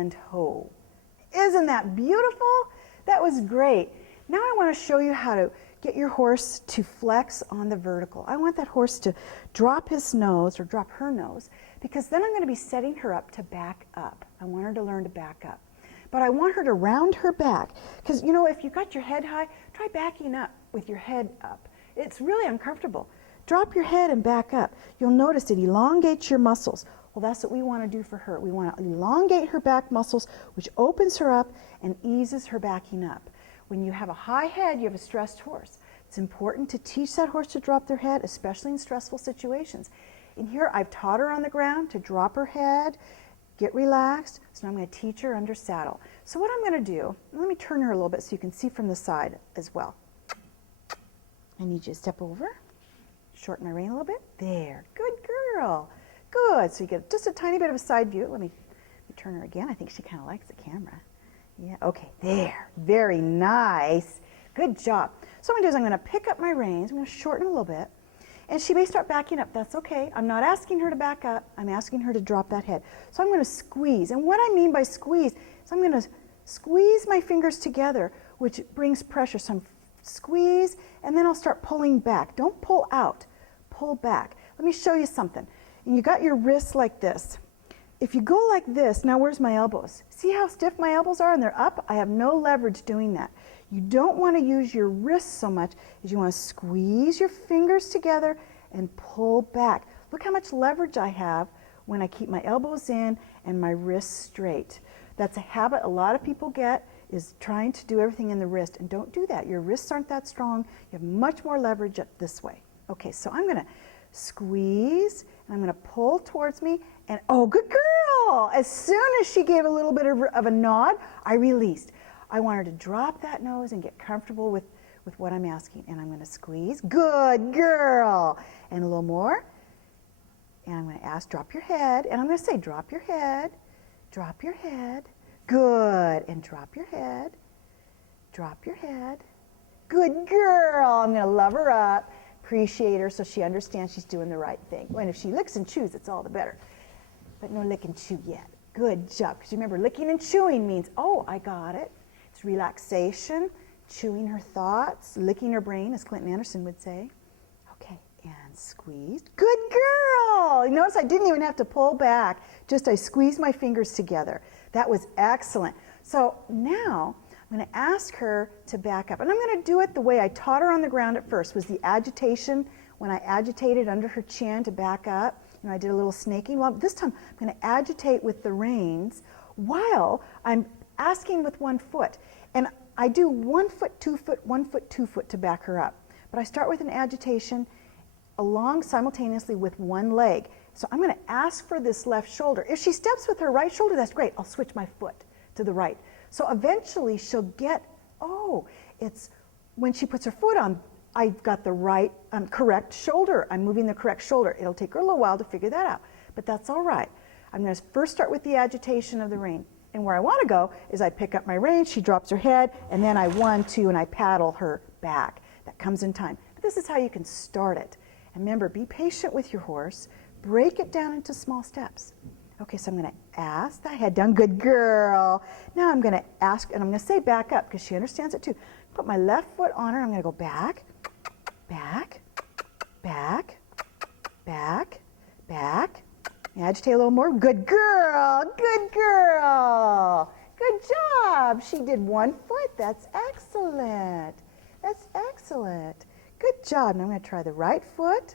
and ho. Isn't that beautiful? That was great. Now I want to show you how to get your horse to flex on the vertical. I want that horse to drop his nose or drop her nose, because then I'm going to be setting her up to back up. I want her to learn to back up. But I want her to round her back, because you know, if you've got your head high, try backing up with your head up. It's really uncomfortable. Drop your head and back up. You'll notice it elongates your muscles. Well, that's what we want to do for her. We want to elongate her back muscles, which opens her up and eases her backing up. When you have a high head, you have a stressed horse. It's important to teach that horse to drop their head, especially in stressful situations. In here, I've taught her on the ground to drop her head, get relaxed. So now I'm going to teach her under saddle. So what I'm going to do, let me turn her a little bit so you can see from the side as well. I need you to step over, shorten my rein a little bit. There, good girl. Good, so you get just a tiny bit of a side view. Let me turn her again. I think she kind of likes the camera. Yeah, okay, there, very nice. Good job. So what I'm going to do is I'm going to pick up my reins, I'm going to shorten a little bit, and she may start backing up. That's okay. I'm not asking her to back up, I'm asking her to drop that head. So I'm going to squeeze, and what I mean by squeeze is I'm going to squeeze my fingers together, which brings pressure. So I'm squeeze, and then I'll start pulling back. Don't pull out, pull back. Let me show you something. And you got your wrists like this. If you go like this, now where's my elbows? See how stiff my elbows are and they're up? I have no leverage doing that. You don't want to use your wrists so much as you want to squeeze your fingers together and pull back. Look how much leverage I have when I keep my elbows in and my wrists straight. That's a habit a lot of people get, is trying to do everything in the wrist, and don't do that. Your wrists aren't that strong. You have much more leverage this way. Okay, so I'm going to squeeze, and I'm going to pull towards me, and oh, good girl! As soon as she gave a little bit of a nod, I released. I want her to drop that nose and get comfortable with what I'm asking, and I'm going to squeeze. Good girl! And a little more, and I'm going to ask, drop your head, and I'm going to say, drop your head, drop your head, good, and drop your head, drop your head. Good girl! I'm going to love her up. Appreciate her so she understands she's doing the right thing. And if she licks and chews, it's all the better. But no lick and chew yet. Good job. Because remember, licking and chewing means, oh, I got it. It's relaxation, chewing her thoughts, licking her brain, as Clinton Anderson would say. Okay, and squeeze. Good girl! You notice I didn't even have to pull back. Just I squeezed my fingers together. That was excellent. So now I'm going to ask her to back up. And I'm going to do it the way I taught her on the ground at first, was the agitation, when I agitated under her chin to back up. You know, I did a little snaking. Well, this time I'm going to agitate with the reins while I'm asking with one foot. And I do 1 foot, 2 foot, 1 foot, 2 foot to back her up. But I start with an agitation along simultaneously with one leg. So I'm going to ask for this left shoulder. If she steps with her right shoulder, that's great. I'll switch my foot to the right. So eventually she'll get, oh, it's when she puts her foot on, I've got the right, correct shoulder. I'm moving the correct shoulder. It'll take her a little while to figure that out, but that's all right. I'm going to first start with the agitation of the rein. And where I want to go is I pick up my rein, she drops her head, and then I 1, 2, and I paddle her back. That comes in time. But this is how you can start it. And remember, be patient with your horse. Break it down into small steps. Okay, so I'm going to ask, that head down, good girl. Now I'm going to ask, and I'm going to say back up, because she understands it too. Put my left foot on her, I'm going to go back, back, back, back, back. Agitate a little more, good girl, good girl. Good job, she did 1 foot, that's excellent. That's excellent. Good job, now I'm going to try the right foot,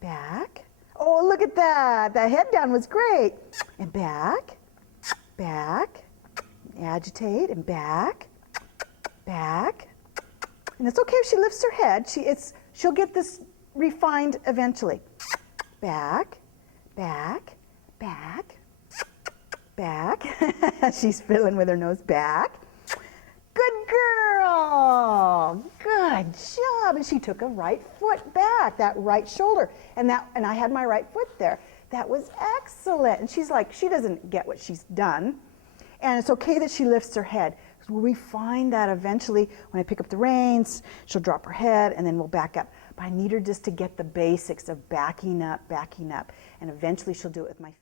back. Oh, look at that. That head down was great. And back, back, agitate, and back, back. And it's okay if she lifts her head. She'll get this refined eventually. Back, back, back, back. She's fiddling with her nose. Back. Good girl. Good job. And she took a right foot back, that right shoulder. And I had my right foot there. That was excellent. And she's like, she doesn't get what she's done. And it's okay that she lifts her head. We'll refine that eventually. When I pick up the reins, she'll drop her head, and then we'll back up. But I need her just to get the basics of backing up, and eventually she'll do it with my feet.